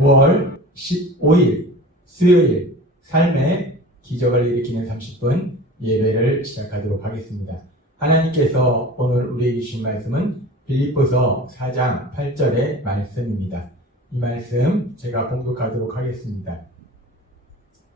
9월 15일 수요일 삶의 기적을 일으키는 30분 예배를 시작하도록 하겠습니다. 하나님께서 오늘 우리에게 주신 말씀은 빌립보서 4장 8절의 말씀입니다. 이 말씀 제가 봉독하도록 하겠습니다.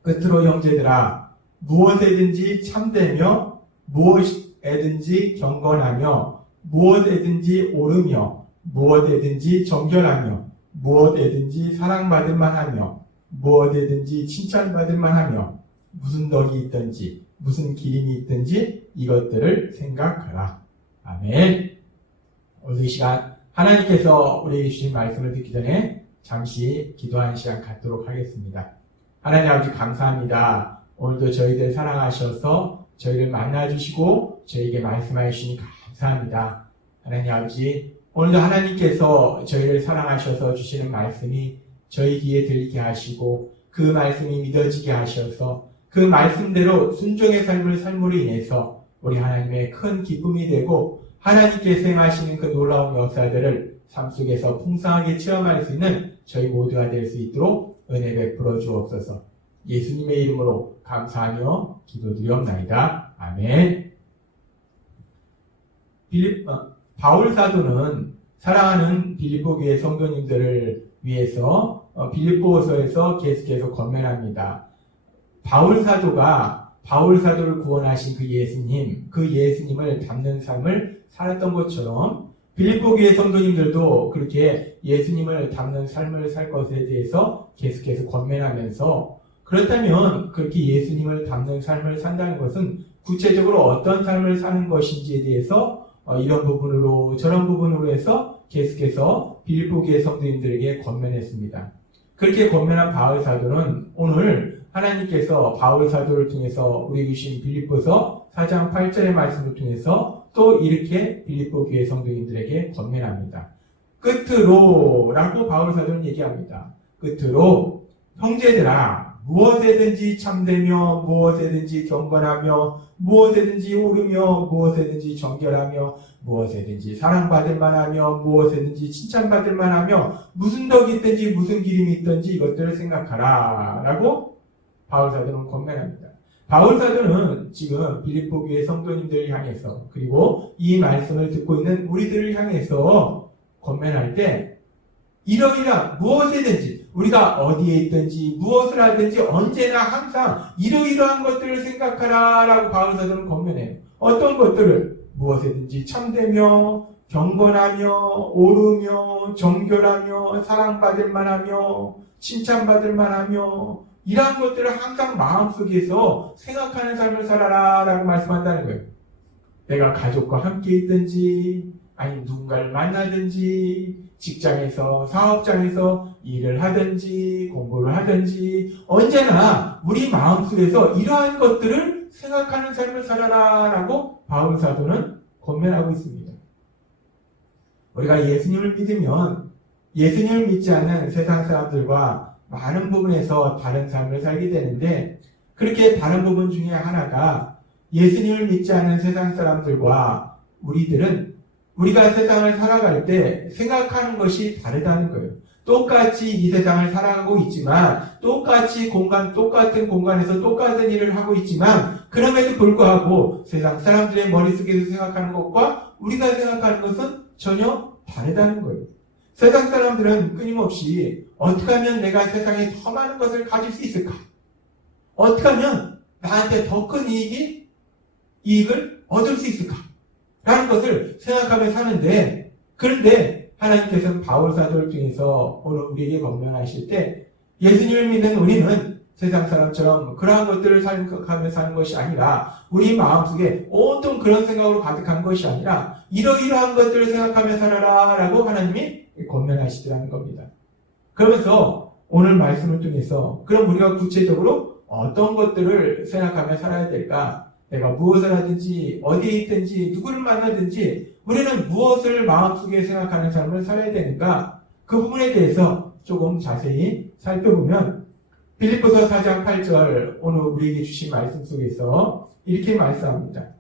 끝으로 형제들아 무엇에든지 참되며 무엇에든지 경건하며 무엇에든지 오르며 무엇에든지 정결하며 무엇에든지 사랑받을 만하며 무엇에든지 칭찬받을 만하며 무슨 덕이 있든지 무슨 기림이 있든지 이것들을 생각하라. 아멘. 오늘 이 시간 하나님께서 우리에게 주신 말씀을 듣기 전에 잠시 기도하는 시간 갖도록 하겠습니다. 하나님 아버지 감사합니다. 오늘도 저희들 사랑하셔서 저희를 만나주시고 저희에게 말씀하여 주시니 감사합니다. 하나님 아버지 오늘도 하나님께서 저희를 사랑하셔서 주시는 말씀이 저희 귀에 들리게 하시고 그 말씀이 믿어지게 하셔서 그 말씀대로 순종의 삶을 삶으로 인해서 우리 하나님의 큰 기쁨이 되고 하나님께서 행하시는 그 놀라운 역사들을 삶 속에서 풍성하게 체험할 수 있는 저희 모두가 될 수 있도록 은혜 베풀어 주옵소서. 예수님의 이름으로 감사하며 기도드리옵나이다. 아멘. 빌립, 어, 바울 사도는 사랑하는 빌립보 교회 성도님들을 위해서 어, 빌립보서에서 계속해서 건면합니다. 바울 사도가 바울 사도를 구원하신 그 예수님, 그 예수님을 닮는 삶을 살았던 것처럼 빌립보 교회 성도님들도 그렇게 예수님을 닮는 삶을 살 것에 대해서 계속해서 권면하면서 그렇다면 그렇게 예수님을 닮는 삶을 산다는 것은 구체적으로 어떤 삶을 사는 것인지에 대해서 어, 이런 부분으로 저런 부분으로 해서 계속해서 교회 성도님들에게 권면했습니다. 그렇게 권면한 바울 사도는 오늘 하나님께서 바울 사도를 통해서 우리 주신 빌립보서 4장 8절의 말씀을 통해서 또 이렇게 빌립보 교회 성도님들에게 권면합니다. 끝으로 라고 바울 사도는 얘기합니다. 끝으로 형제들아 무엇에든지 참되며 무엇에든지 경건하며 무엇에든지 오르며 무엇에든지 정결하며 무엇에든지 사랑받을 만하며 무엇에든지 칭찬받을 만하며 무슨 덕이 있든지 무슨 기림이 있든지 이것들을 생각하라 라고 바울 사도는 권면합니다. 바울 사도는 지금 빌립보 교회 성도님들을 향해서 그리고 이 말씀을 듣고 있는 우리들을 향해서 권면할 때 이러이러 무엇이든지 우리가 어디에 있든지 무엇을 하든지 언제나 항상 이러이러한 것들을 생각하라 라고 바울 사도는 권면해요. 어떤 것들을 무엇이든지 참되며 경건하며 오르며 정결하며 사랑받을 만하며 칭찬받을 만하며 이러한 것들을 항상 마음속에서 생각하는 삶을 살아라 라고 말씀한다는 거예요. 내가 가족과 함께 있든지 아니 누군가를 만나든지 직장에서 사업장에서 일을 하든지 공부를 하든지 언제나 우리 마음속에서 이러한 것들을 생각하는 삶을 살아라 라고 바울 사도는 권면하고 있습니다. 우리가 예수님을 믿으면 예수님을 믿지 않는 세상 사람들과 많은 부분에서 다른 삶을 살게 되는데 그렇게 다른 부분 중에 하나가 예수님을 믿지 않는 세상 사람들과 우리들은 우리가 세상을 살아갈 때 생각하는 것이 다르다는 거예요. 똑같이 이 세상을 살아가고 있지만 똑같이 공간 똑같은 공간에서 똑같은 일을 하고 있지만 그럼에도 불구하고 세상 사람들의 머릿속에서 생각하는 것과 우리가 생각하는 것은 전혀 다르다는 거예요. 세상 사람들은 끊임없이 어떻게 하면 내가 세상에 더 많은 것을 가질 수 있을까? 어떻게 하면 나한테 더 큰 이익이 이익을 얻을 수 있을까? 라는 것을 생각하며 사는데 그런데 하나님께서는 바울 사도를 통해서 오늘 우리에게 권면하실 때 예수님을 믿는 우리는 세상 사람처럼 그러한 것들을 생각하며 사는 것이 아니라 우리 마음속에 온통 그런 생각으로 가득한 것이 아니라 이러이러한 것들을 생각하며 살아라 라고 하나님이 권면하시더라는 겁니다. 그러면서 오늘 말씀을 통해서 그럼 우리가 구체적으로 어떤 것들을 생각하며 살아야 될까? 내가 무엇을 하든지 어디에 있든지 누구를 만나든지 우리는 무엇을 마음속에 생각하는 삶을 살아야 되는가? 그 부분에 대해서 조금 자세히 살펴보면 빌립보서 4장 8절 오늘 우리에게 주신 말씀 속에서 이렇게 말씀합니다.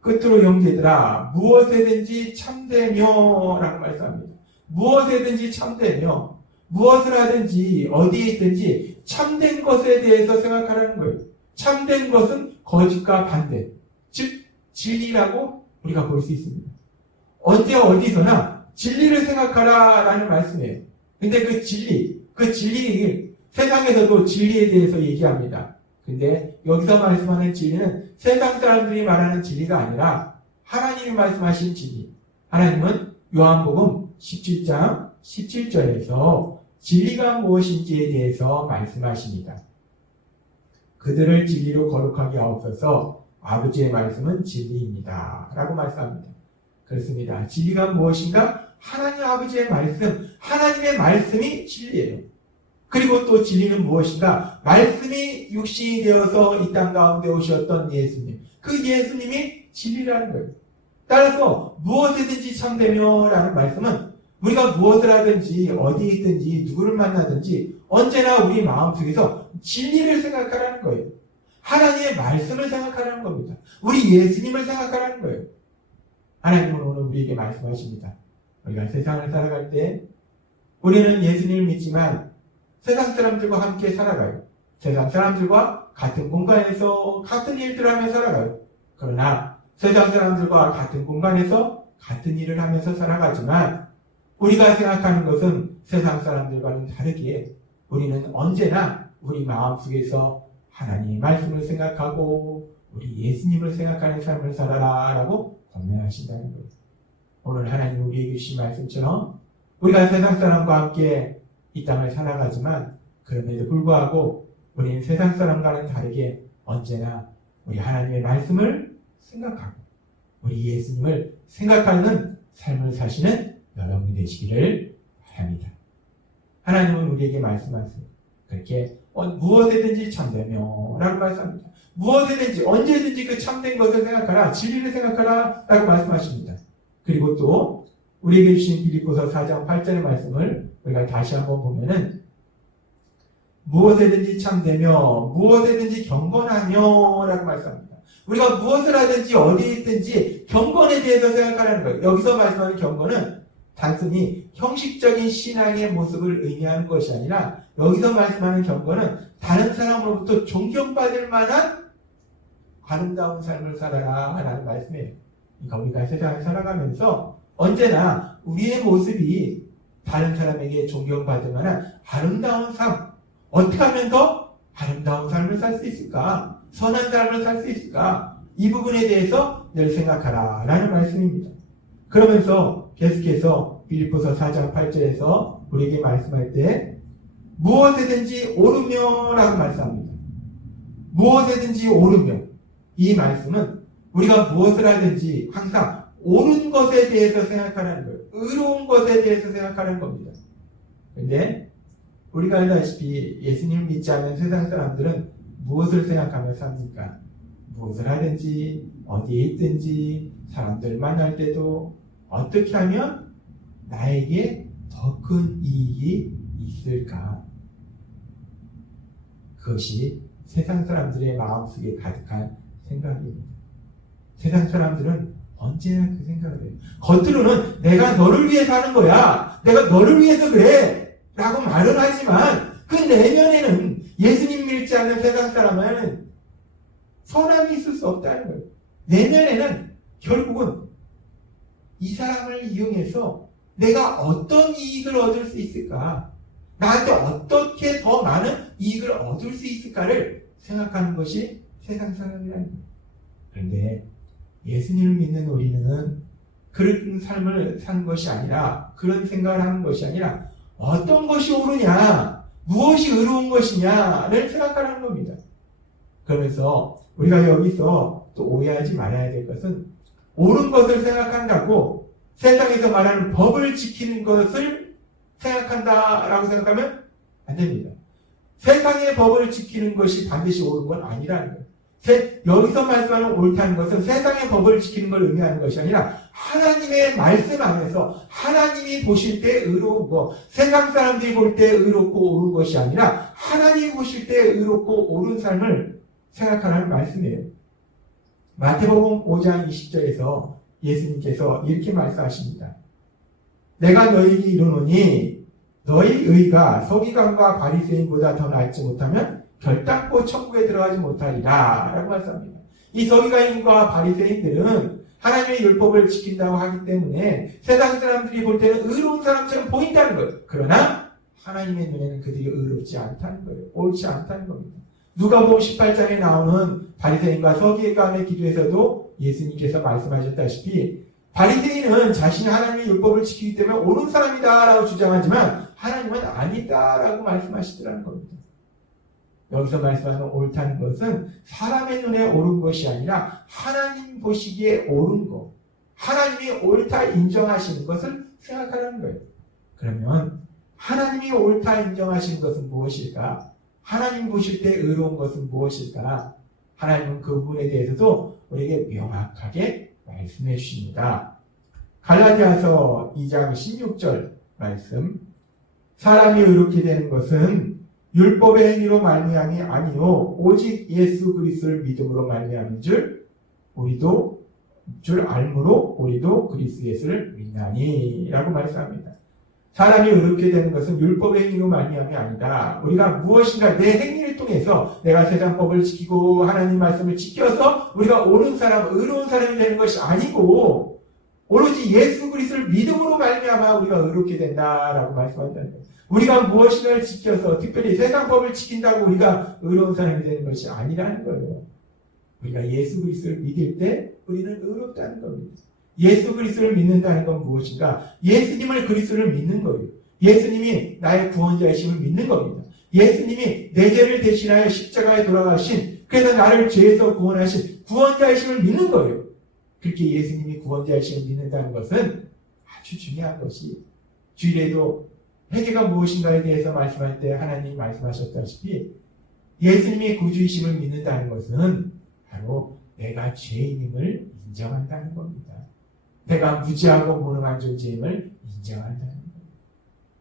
끝으로 형제들아 무엇에든지 참되며 라고 말씀합니다. 무엇에든지 참되며 무엇을 하든지 어디에 있든지 참된 것에 대해서 생각하라는 거예요. 참된 것은 거짓과 반대, 즉 진리라고 우리가 볼 수 있습니다. 언제 어디서나 진리를 생각하라라는 말씀이에요. 근데 그 진리, 그 진리 세상에서도 진리에 대해서 얘기합니다. 근데 여기서 말씀하는 진리는 세상 사람들이 말하는 진리가 아니라 하나님이 말씀하신 진리. 하나님은 요한복음 17장 17절에서 진리가 무엇인지에 대해서 말씀하십니다. 그들을 진리로 거룩하게 하옵소서 아버지의 말씀은 진리입니다. 라고 말씀합니다. 그렇습니다. 진리가 무엇인가? 하나님 아버지의 말씀, 하나님의 말씀이 진리예요. 그리고 또 진리는 무엇인가? 말씀이 육신이 되어서 이 땅 가운데 오셨던 예수님. 그 예수님이 진리라는 거예요. 따라서 무엇이든지 참되며 라는 말씀은 우리가 무엇을 하든지 어디에 있든지 누구를 만나든지 언제나 우리 마음속에서 진리를 생각하라는 거예요. 하나님의 말씀을 생각하라는 겁니다. 우리 예수님을 생각하라는 거예요. 하나님은 오늘 우리에게 말씀하십니다. 우리가 세상을 살아갈 때 우리는 예수님을 믿지만 세상 사람들과 함께 살아가요. 세상 사람들과 같은 공간에서 같은 일들을 하며 살아가요. 그러나 세상 사람들과 같은 공간에서 같은 일을 하면서 살아가지만 우리가 생각하는 것은 세상 사람들과는 다르기에 우리는 언제나 우리 마음속에서 하나님의 말씀을 생각하고 우리 예수님을 생각하는 삶을 살아라 라고 권면하신다는 거예요. 오늘 하나님 우리에게 주신 말씀처럼 우리가 세상 사람과 함께 이 땅을 살아가지만 그럼에도 불구하고 우리는 세상 사람과는 다르게 언제나 우리 하나님의 말씀을 생각하고 우리 예수님을 생각하는 삶을 사시는 여러분이 되시기를 바랍니다. 하나님은 우리에게 말씀하세요. 그렇게 어, 무엇이든지 참되며 라고 말씀합니다. 무엇이든지 언제든지 그 참된 것을 생각하라 진리를 생각하라 라고 말씀하십니다. 그리고 또 우리에게 주신 빌립보서 4장 8절의 말씀을 우리가 다시 한번 보면은 무엇이든지 참되며 무엇이든지 경건하며 라고 말씀합니다. 우리가 무엇을 하든지 어디에 있든지 경건에 대해서 생각하라는 거예요. 여기서 말씀하는 경건은 단순히 형식적인 신앙의 모습을 의미하는 것이 아니라 여기서 말씀하는 경건은 다른 사람으로부터 존경받을 만한 아름다운 삶을 살아라 라는 말씀이에요. 그러니까 우리가 세상을 살아가면서 언제나 우리의 모습이 다른 사람에게 존경받을 만한 아름다운 삶, 어떻게 하면 더 아름다운 삶을 살 수 있을까? 선한 삶을 살 수 있을까? 이 부분에 대해서 늘 생각하라 라는 말씀입니다. 그러면서 계속해서 빌립보서 4장 8절에서 우리에게 말씀할 때 무엇이든지 오르며 라고 말씀합니다. 무엇이든지 오르며 이 말씀은 우리가 무엇을 하든지 항상 옳은 것에 대해서 생각하는 거예요. 의로운 것에 대해서 생각하는 겁니다. 근데 우리가 알다시피 예수님을 믿지 않는 세상 사람들은 무엇을 생각하며 삽니까? 무엇을 하든지 어디에 있든지 사람들 만날 때도 어떻게 하면 나에게 더 큰 이익이 있을까? 그것이 세상 사람들의 마음속에 가득한 생각입니다. 세상 사람들은 언제나 그 생각을 해요. 겉으로는 내가 너를 위해 사는 거야. 내가 너를 위해서 그래. 라고 말을 하지만 그 내면에는 예수님 믿지 않는 세상 사람은 선함이 있을 수 없다는 거예요. 내면에는 결국은 이 사람을 이용해서 내가 어떤 이익을 얻을 수 있을까? 나한테 어떻게 더 많은 이익을 얻을 수 있을까를 생각하는 것이 세상 사람이라는 거예요. 그런데 예수님을 믿는 우리는 그런 삶을 사는 것이 아니라 그런 생각을 하는 것이 아니라 어떤 것이 옳으냐 무엇이 의로운 것이냐를 생각하는 겁니다. 그러면서 우리가 여기서 또 오해하지 말아야 될 것은 옳은 것을 생각한다고 세상에서 말하는 법을 지키는 것을 생각한다라고 생각하면 안 됩니다. 세상의 법을 지키는 것이 반드시 옳은 건 아니라는 거예요. 세, 여기서 말씀하는 옳다는 것은 세상의 법을 지키는 걸 의미하는 것이 아니라 하나님의 말씀 안에서 하나님이 보실 때 의로운 것, 세상 사람들이 볼 때 의롭고 옳은 것이 아니라 하나님이 보실 때 의롭고 옳은 삶을 생각하라는 말씀이에요. 마태복음 5장 20절에서 예수님께서 이렇게 말씀하십니다. 내가 너희에게 이르노니 너희 의가 서기관과 바리새인보다 더 낫지 못하면 결단코 천국에 들어가지 못하리라 라고 말씀합니다. 이 서기관과 바리새인들은 하나님의 율법을 지킨다고 하기 때문에 세상 사람들이 볼 때는 의로운 사람처럼 보인다는 거예요. 그러나 하나님의 눈에는 그들이 의롭지 않다는 거예요. 옳지 않다는 겁니다. 누가복음 18장에 나오는 바리새인과 서기관의 기도에서도 예수님께서 말씀하셨다시피 바리새인은 자신이 하나님의 율법을 지키기 때문에 옳은 사람이다라고 주장하지만 하나님은 아니다라고 말씀하시더라는 겁니다. 여기서 말씀하는 옳다는 것은 사람의 눈에 옳은 것이 아니라 하나님 보시기에 옳은 것, 하나님이 옳다 인정하시는 것을 생각하라는 거예요. 그러면 하나님이 옳다 인정하시는 것은 무엇일까? 하나님 보실 때 의로운 것은 무엇일까? 하나님은 그 부분에 대해서도 우리에게 명확하게 말씀해 주십니다. 갈라디아서 2장 16절 말씀. 사람이 의롭게 되는 것은 율법의 행위로 말미암이 아니요 오직 예수 그리스도를 믿음으로 말미암은 줄 우리도 줄 알므로 우리도 그리스도 예수를 믿나니라고 말씀합니다. 사람이 의롭게 되는 것은 율법의 행위로 말미암이 아니다. 우리가 무엇인가 내 행위를 통해서 내가 세상법을 지키고 하나님 말씀을 지켜서 우리가 옳은 사람, 의로운 사람이 되는 것이 아니고 오로지 예수 그리스도를 믿음으로 말미암아 우리가 의롭게 된다라고 말씀한다는 거예요. 우리가 무엇인가를 지켜서 특별히 세상법을 지킨다고 우리가 의로운 사람이 되는 것이 아니라는 거예요. 우리가 예수 그리스도를 믿을 때 우리는 의롭다는 겁니다. 예수 그리스도를 믿는다는 건 무엇인가? 예수님을 그리스도를 믿는 거예요. 예수님이 나의 구원자이심을 믿는 겁니다. 예수님이 내 죄를 대신하여 십자가에 돌아가신 그래서 나를 죄에서 구원하신 구원자이심을 믿는 거예요. 그렇게 예수님이 구원자이심을 믿는다는 것은 아주 중요한 것이 주일에도 회개가 무엇인가에 대해서 말씀할 때 하나님 말씀하셨다시피 예수님이 구주이심을 믿는다는 것은 바로 내가 죄인임을 인정한다는 겁니다. 내가 무지하고 무능한 존재임을 인정한다는 겁니다.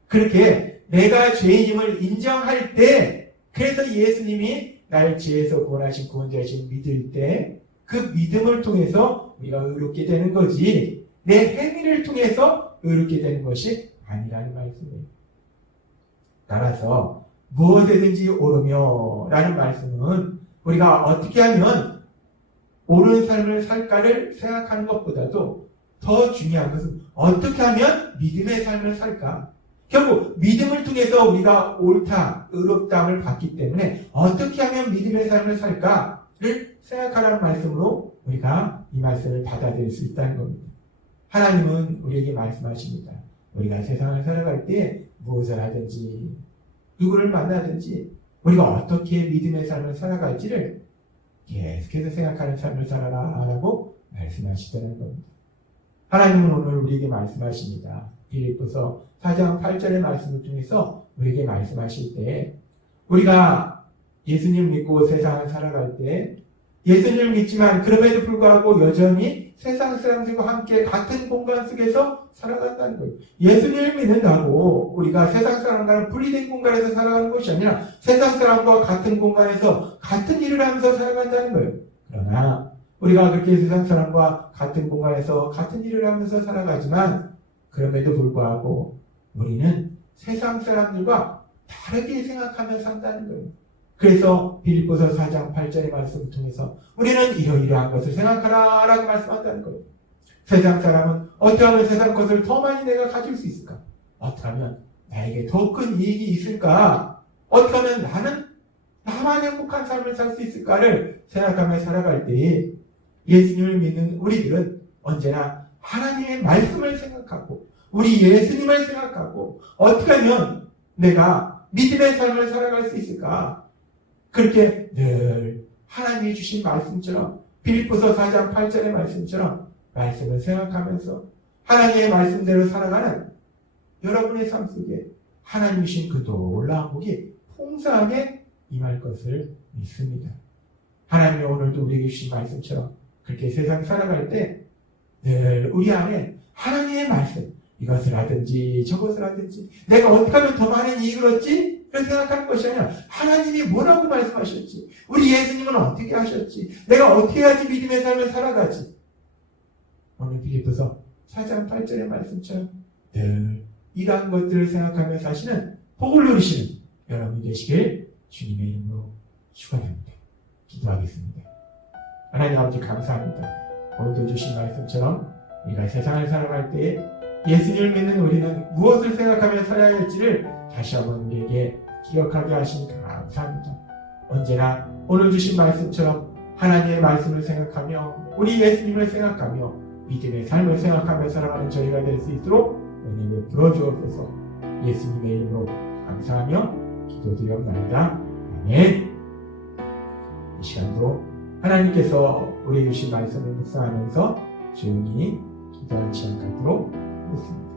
그렇게 내가 죄인임을 인정할 때 그래서 예수님이 나를 죄에서 구원하신 구원자이신 믿을 때 그 믿음을 통해서 우리가 의롭게 되는 거지 내 행위를 통해서 의롭게 되는 것이 아니라는 말씀이에요. 따라서 무엇에든지 오르며 라는 말씀은 우리가 어떻게 하면 옳은 삶을 살까를 생각하는 것보다도 더 중요한 것은 어떻게 하면 믿음의 삶을 살까? 결국 믿음을 통해서 우리가 옳다, 의롭다함을 받기 때문에 어떻게 하면 믿음의 삶을 살까를 생각하라는 말씀으로 우리가 이 말씀을 받아들일 수 있다는 겁니다. 하나님은 우리에게 말씀하십니다. 우리가 세상을 살아갈 때 무엇을 하든지 누구를 만나든지 우리가 어떻게 믿음의 삶을 살아갈지를 계속해서 생각하는 삶을 살아라 라고 말씀하시다는 겁니다. 하나님은 오늘 우리에게 말씀하십니다. 빌립보서 4장 8절의 말씀을 통해서 우리에게 말씀하실 때 우리가 예수님 믿고 세상을 살아갈 때 예수님을 믿지만 그럼에도 불구하고 여전히 세상 사람들과 함께 같은 공간 속에서 살아간다는 거예요. 예수님을 믿는다고 우리가 세상 사람과는 분리된 공간에서 살아가는 것이 아니라 세상 사람과 같은 공간에서 같은 일을 하면서 살아간다는 거예요. 그러나 우리가 그렇게 세상 사람과 같은 공간에서 같은 일을 하면서 살아가지만 그럼에도 불구하고 우리는 세상 사람들과 다르게 생각하며 산다는 거예요. 그래서 빌립보서 4장 8절의 말씀을 통해서 우리는 이러이러한 것을 생각하라 라고 말씀한다는 거예요. 세상 사람은 어떻게 하면 세상 것을 더 많이 내가 가질 수 있을까? 어떻게 하면 나에게 더 큰 이익이 있을까? 어떻게 하면 나는 나만 행복한 삶을 살 수 있을까를 생각하며 살아갈 때에 예수님을 믿는 우리들은 언제나 하나님의 말씀을 생각하고 우리 예수님을 생각하고 어떻게 하면 내가 믿음의 삶을 살아갈 수 있을까? 그렇게 늘 하나님이 주신 말씀처럼 빌립보서 4장 8절의 말씀처럼 말씀을 생각하면서 하나님의 말씀대로 살아가는 여러분의 삶 속에 하나님 주신 그 놀라운 복이 풍성하게 임할 것을 믿습니다. 하나님이 오늘도 우리에게 주신 말씀처럼 그렇게 세상 살아갈 때 늘 우리 안에 하나님의 말씀 이것을 하든지 저것을 하든지 내가 어떻게 하면 더 많은 이익을 얻지? 그렇게 생각하는 것이 아니라 하나님이 뭐라고 말씀하셨지? 우리 예수님은 어떻게 하셨지? 내가 어떻게 해야지 믿음의 삶을 살아가지? 오늘 빌립보서 4장 8절의 말씀처럼 늘 이러한 것들을 생각하며 사시는 복을 누리시는 여러분이 되시길 주님의 이름으로 축원합니다. 기도하겠습니다. 하나님 아버지 감사합니다. 오늘도 주신 말씀처럼 우리가 세상을 살아갈 때에 예수님을 믿는 우리는 무엇을 생각하며 살아야 할지를 다시 한번 우리에게 기억하게 하신 감사합니다. 언제나 오늘 주신 말씀처럼 하나님의 말씀을 생각하며 우리 예수님을 생각하며 믿음의 삶을 생각하며 살아가는 저희가 될 수 있도록 은혜 베풀어 주옵소서 예수님의 이름으로 감사하며 기도드리옵나이다. 아멘 이 시간도 하나님께서 우리 주신 말씀을 묵상하면서 조용히 기도할 시간 갖도록 하겠습니다.